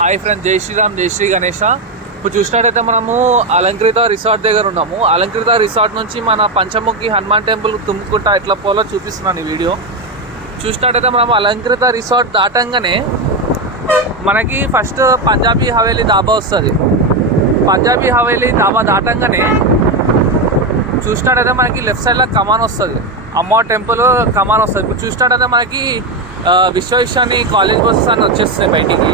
Hi friends, జై శ్రీరామ్, జై శ్రీ గణేష. ఇప్పుడు చూసినట్టయితే మనము అలంకృత రిసార్ట్ దగ్గర ఉన్నాము. అలంకృత రిసార్ట్ నుంచి మన పంచముఖి హనుమాన్ టెంపుల్ తుమ్ముకుంట ఎట్లా పోలో చూపిస్తున్నాను ఈ వీడియో. చూసినట్టయితే మనం అలంకృత రిసార్ట్ దాటంగానే మనకి ఫస్ట్ పంజాబీ హవేలీ ధాబా వస్తుంది. పంజాబీ హవేలీ ధాబా దాటంగానే చూసినట్టయితే మనకి లెఫ్ట్ సైడ్లో కమాన్ వస్తుంది, అమ్మవారి టెంపుల్ కమాన్ వస్తుంది. ఇప్పుడు చూసినట్టయితే మనకి విశ్వేశ్వని కాలేజ్ బస్సెస్ అని వచ్చేస్తాయి బయటికి.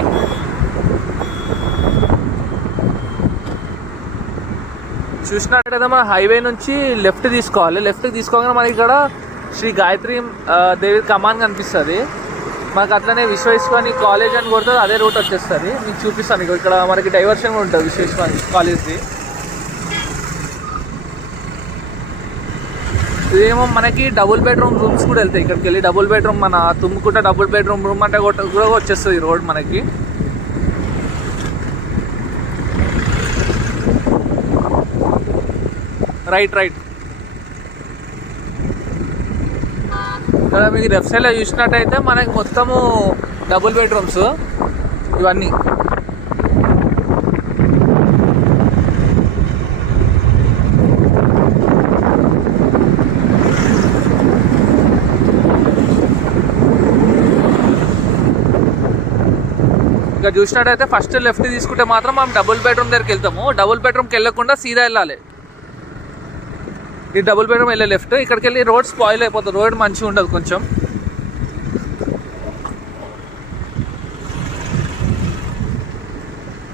చూసినట్టయితే మన హైవే నుంచి లెఫ్ట్ తీసుకోవాలి. లెఫ్ట్ తీసుకోగానే మనకి ఇక్కడ శ్రీ గాయత్రి దేవి కమాన్ కనిపిస్తుంది. మనకు అట్లనే విశ్వేశ్వని కాలేజ్ అని కొడుతుంది, అదే రూట్ వచ్చేస్తుంది. మీకు చూపిస్తాను. ఇక్కడ మనకి డైవర్షన్ కూడా ఉంటుంది విశ్వేశ్వని కాలేజ్ది. ఇదేమో మనకి డబుల్ బెడ్రూమ్ రూమ్స్ కూడా వెళ్తాయి. ఇక్కడికి వెళ్ళి డబుల్ బెడ్రూమ్ మన తుమ్ముకుంట డబుల్ బెడ్రూమ్ రూమ్ అంటే కూడా వచ్చేస్తుంది రోడ్ మనకి. రైట్ ఇక్కడ మీకు లెఫ్ట్ సైడ్లో చూసినట్టయితే మనకి మొత్తము డబుల్ బెడ్రూమ్స్ ఇవన్నీ. ఇక్కడ చూసినట్టయితే ఫస్ట్ లెఫ్ట్ తీసుకుంటే మాత్రం మనం డబుల్ బెడ్రూమ్ దగ్గరికి వెళ్తాము. డబుల్ బెడ్రూమ్కి వెళ్ళకుండా సీదా వెళ్ళాలి. ఈ డబుల్ బెడ్రూమ్ వెళ్ళే లెఫ్ట్. ఇక్కడికి వెళ్ళి రోడ్ స్పాయిల్ అయిపోతుంది, రోడ్ మంచిగా ఉండదు కొంచెం.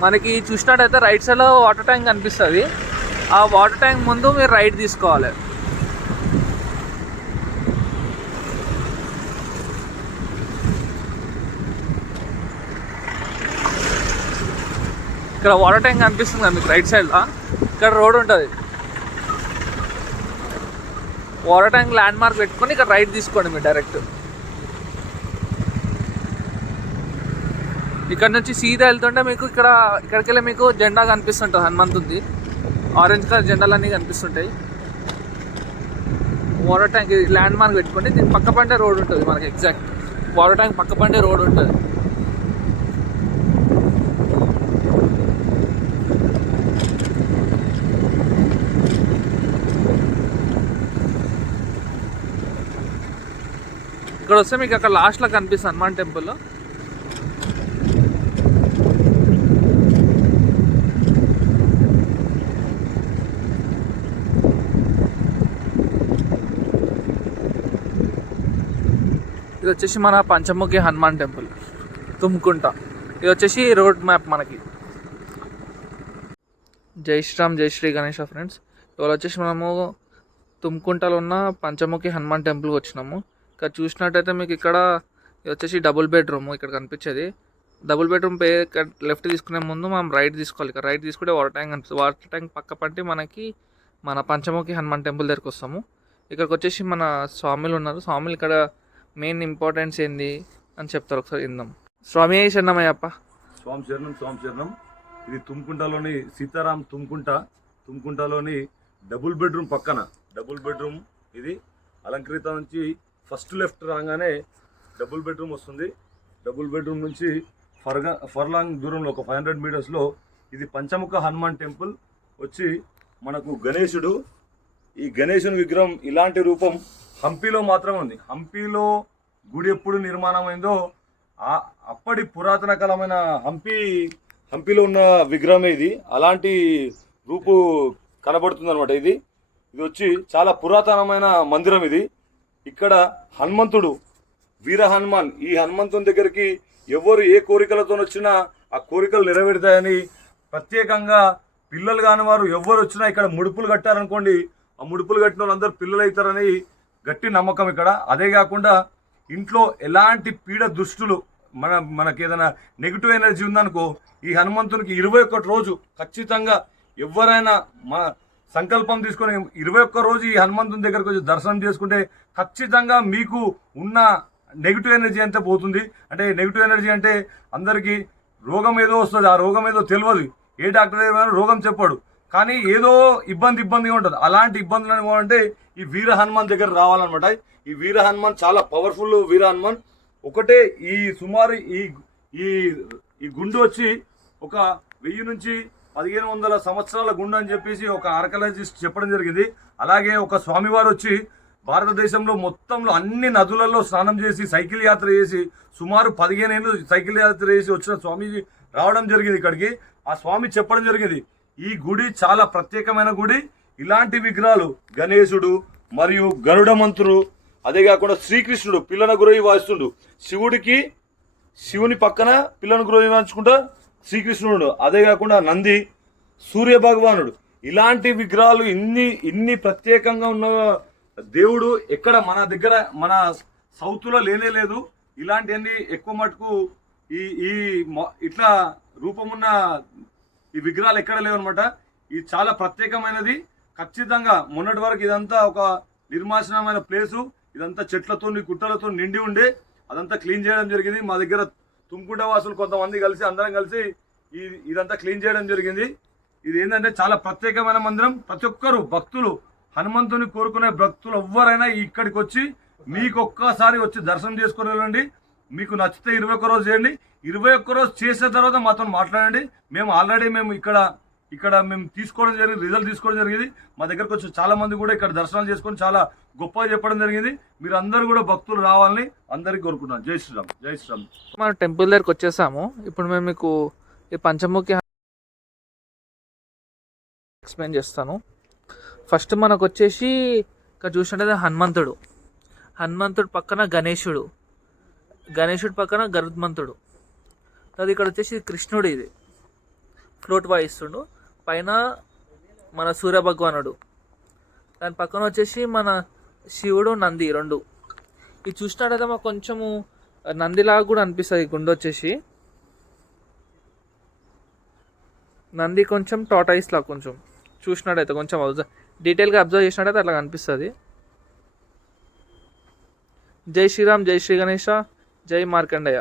మనకి చూసినట్టయితే రైట్ సైడ్లో వాటర్ ట్యాంక్ కనిపిస్తుంది. ఆ వాటర్ ట్యాంక్ ముందు మీరు రైట్ తీసుకోవాలి. ఇక్కడ వాటర్ ట్యాంక్ కనిపిస్తుంది కదా మీకు రైట్ సైడ్లో. ఇక్కడ రోడ్ ఉంటుంది. వాటర్ ట్యాంక్ ల్యాండ్ మార్క్ పెట్టుకొని ఇక్కడ రైట్ తీసుకోండి మీరు డైరెక్ట్. ఇక్కడ నుంచి సీదా వెళ్తుంటే మీకు ఇక్కడికి వెళ్ళి మీకు జెండా కనిపిస్తుంటుంది, హనుమంతుది ఆరెంజ్ కలర్ జెండాలన్నీ కనిపిస్తుంటాయి. వాటర్ ట్యాంక్ ల్యాండ్ మార్క్ పెట్టుకోండి. దీని పక్క పంటే రోడ్ ఉంటుంది మనకి. ఎగ్జాక్ట్ వాటర్ ట్యాంక్ పక్క పంటే రోడ్ ఉంటుంది. ఇక్కడ వస్తే మీకు అక్కడ లాస్ట్లో కనిపిస్తుంది హనుమాన్ టెంపుల్. ఇది వచ్చేసి మన పంచముఖి హనుమాన్ టెంపుల్ తుమ్ముకుంట. ఇది వచ్చేసి రోడ్ మ్యాప్ మనకి. జై శ్రీరామ్, జై శ్రీ గణేష ఫ్రెండ్స్. ఇవాళ వచ్చేసి మనము తుమ్ముకుంటలో ఉన్న పంచముఖి హనుమాన్ టెంపుల్కి వచ్చినాము. ఇక్కడ చూసినట్టయితే మీకు ఇక్కడ వచ్చేసి డబుల్ బెడ్రూమ్ ఇక్కడ కనిపించేది. డబుల్ బెడ్రూమ్ లెఫ్ట్ తీసుకునే ముందు మనం రైట్ తీసుకోవాలి. ఇక్కడ రైట్ తీసుకుంటే వాటర్ ట్యాంక్ కనిపిస్తుంది. వాటర్ ట్యాంక్ పక్క పంటి మనకి మన పంచముఖి హనుమాన్ టెంపుల్ దగ్గరికి వస్తాము. ఇక్కడికి వచ్చేసి మన స్వామిలు ఉన్నారు. స్వామిలు ఇక్కడ మెయిన్ ఇంపార్టెన్స్ ఏంది అని చెప్తారు, ఒకసారి విందాం. స్వామి శరణమయ్యప్ప. స్వామి శరణం, స్వామి శరణం. ఇది తుమ్ముకుంటలోని సీతారాం తుమ్ముకుంటలోని డబుల్ బెడ్రూమ్ పక్కన డబుల్ బెడ్రూమ్. ఇది అలంకృత నుంచి ఫస్ట్ లెఫ్ట్ రాగానే డబుల్ బెడ్రూమ్ వస్తుంది. డబుల్ బెడ్రూమ్ నుంచి ఫర్లాంగ్ దూరంలో ఒక 500 మీటర్స్లో ఇది పంచముఖ హనుమాన్ టెంపుల్ వచ్చి మనకు గణేశుడు. ఈ గణేశుని విగ్రహం ఇలాంటి రూపం హంపీలో మాత్రమే ఉంది. హంపీలో గుడి ఎప్పుడు నిర్మాణం అయిందో అప్పటి పురాతన కాలమైన హంపీలో ఉన్న విగ్రహమే ఇది. అలాంటి రూపు కనబడుతుంది అనమాట. ఇది వచ్చి చాలా పురాతనమైన మందిరం ఇది. ఇక్కడ హనుమంతుడు, వీర హనుమాన్, ఈ హనుమంతుని దగ్గరికి ఎవరు ఏ కోరికలతో వచ్చినా ఆ కోరికలు నెరవేరుతాయని ప్రత్యేకంగా పిల్లలు కాని వారు ఎవరు వచ్చినా ఇక్కడ ముడుపులు కట్టారనుకోండి, ఆ ముడుపులు కట్టిన వాళ్ళందరూ పిల్లలు అవుతారని గట్టి నమ్మకం ఇక్కడ. అదే కాకుండా ఇంట్లో ఎలాంటి పీడ దుష్టులు మనకి ఏదైనా నెగిటివ్ ఎనర్జీ ఉందనుకో, ఈ హనుమంతునికి 21 రోజు ఖచ్చితంగా ఎవరైనా సంకల్పం తీసుకొని 21 రోజు ఈ హనుమంతుని దగ్గరకు వచ్చి దర్శనం చేసుకుంటే ఖచ్చితంగా మీకు ఉన్న నెగిటివ్ ఎనర్జీ అంతా పోతుంది. అంటే నెగిటివ్ ఎనర్జీ అంటే అందరికీ రోగం ఏదో వస్తుంది, ఆ రోగం ఏదో తెలియదు. ఏ డాక్టర్ ఏమైనా రోగం చెప్పాడు, కానీ ఏదో ఇబ్బందిగా ఉంటుంది. అలాంటి ఇబ్బందులు అంటే ఈ వీర హనుమాన్ దగ్గర రావాలన్నమాట. ఈ వీర హనుమాన్ చాలా పవర్ఫుల్ వీర హనుమాన్. ఒకటే ఈ సుమారు ఈ ఈ గుండు వచ్చి ఒక 1000 నుంచి 1500 సంవత్సరాల గుండు అని చెప్పేసి ఒక ఆర్కలాజిస్ట్ చెప్పడం జరిగింది. అలాగే ఒక స్వామివారు వచ్చి భారతదేశంలో మొత్తంలో అన్ని నదులలో స్నానం చేసి సైకిల్ యాత్ర చేసి సుమారు 15 ఏళ్ళు సైకిల్ యాత్ర చేసి వచ్చిన స్వామీజీ రావడం జరిగింది ఇక్కడికి. ఆ స్వామి చెప్పడం జరిగింది, ఈ గుడి చాలా ప్రత్యేకమైన గుడి. ఇలాంటి విగ్రహాలు గణేశుడు మరియు గరుడమంతుడు, అదే కాకుండా శ్రీకృష్ణుడు పిల్లన గురవి వాయిస్తుండు, శివుని పక్కన పిల్లను గురవి వాయించుకుంటా శ్రీకృష్ణుడు, అదే కాకుండా నంది, సూర్య భగవానుడు, ఇలాంటి విగ్రహాలు ఇన్ని ప్రత్యేకంగా ఉన్న దేవుడు ఎక్కడ మన దగ్గర మన సౌత్లో లేనే లేదు. ఇలాంటివన్నీ ఎక్కువ మటుకు ఈ ఇట్లా రూపమున్న ఈ విగ్రహాలు ఎక్కడ లేవన్నమాట. ఇది చాలా ప్రత్యేకమైనది. ఖచ్చితంగా మొన్నటి వరకు ఇదంతా ఒక నిర్మానుష్యమైన ప్లేసు, ఇదంతా చెట్లతో గుట్టలతో నిండి ఉండే, అదంతా క్లీన్ చేయడం జరిగింది. మా దగ్గర తుమ్కుంట వాసులు కొంతమంది కలిసి అందరం కలిసి ఇదంతా క్లీన్ చేయడం జరిగింది. ఇది ఏంటంటే చాలా ప్రత్యేకమైన మందిరం. ప్రతి ఒక్కరు భక్తులు, హనుమంతుని కోరుకునే భక్తులు ఎవ్వరైనా ఇక్కడికి వచ్చి మీకు ఒక్కసారి వచ్చి దర్శనం చేసుకుని వెళ్ళండి. మీకు నచ్చితే 21 రోజు చేయండి. 21 రోజు చేసిన తర్వాత మాతో మాట్లాడండి. మేము ఆల్రెడీ ఇక్కడ మేము తీసుకోవడం జరిగింది, రిజల్ట్ తీసుకోవడం జరిగింది. మా దగ్గరకు వచ్చి చాలా మంది కూడా ఇక్కడ దర్శనాలు చేసుకొని చాలా గొప్పగా చెప్పడం జరిగింది. మీరు అందరూ కూడా భక్తులు రావాలని అందరికీ కోరుకుంటున్నాను. జై శ్రీరామ్, జై శ్రీరామ్. మన టెంపుల్ దగ్గరికి వచ్చేసాము. ఇప్పుడు మేము మీకు ఈ పంచముఖి ఎక్స్ప్లెయిన్ చేస్తాను. ఫస్ట్ మనకు వచ్చేసి ఇక్కడ చూసినట్టయితే హనుమంతుడు పక్కన గణేశుడు పక్కన గరుత్మంతుడు. అది ఇక్కడ వచ్చేసి కృష్ణుడు, ఇది ఫ్లోట్ వాయిస్తుండు. పైన మన సూర్య భగవానుడు, దాని పక్కన వచ్చేసి మన శివుడు, నంది రెండు. ఇది చూసినట్టయితే మాకు కొంచెము నందిలాగా కూడా అనిపిస్తుంది. గుండె వచ్చేసి నంది కొంచెం టాటాయిస్ లాగా కొంచెం చూసినట్టయితే కొంచెం డీటెయిల్గా అబ్జర్వ్ చేసినట్టయితే అట్లా కనిపిస్తుంది. జై శ్రీరామ్, జై శ్రీ గణేష, జై మార్కండేయ.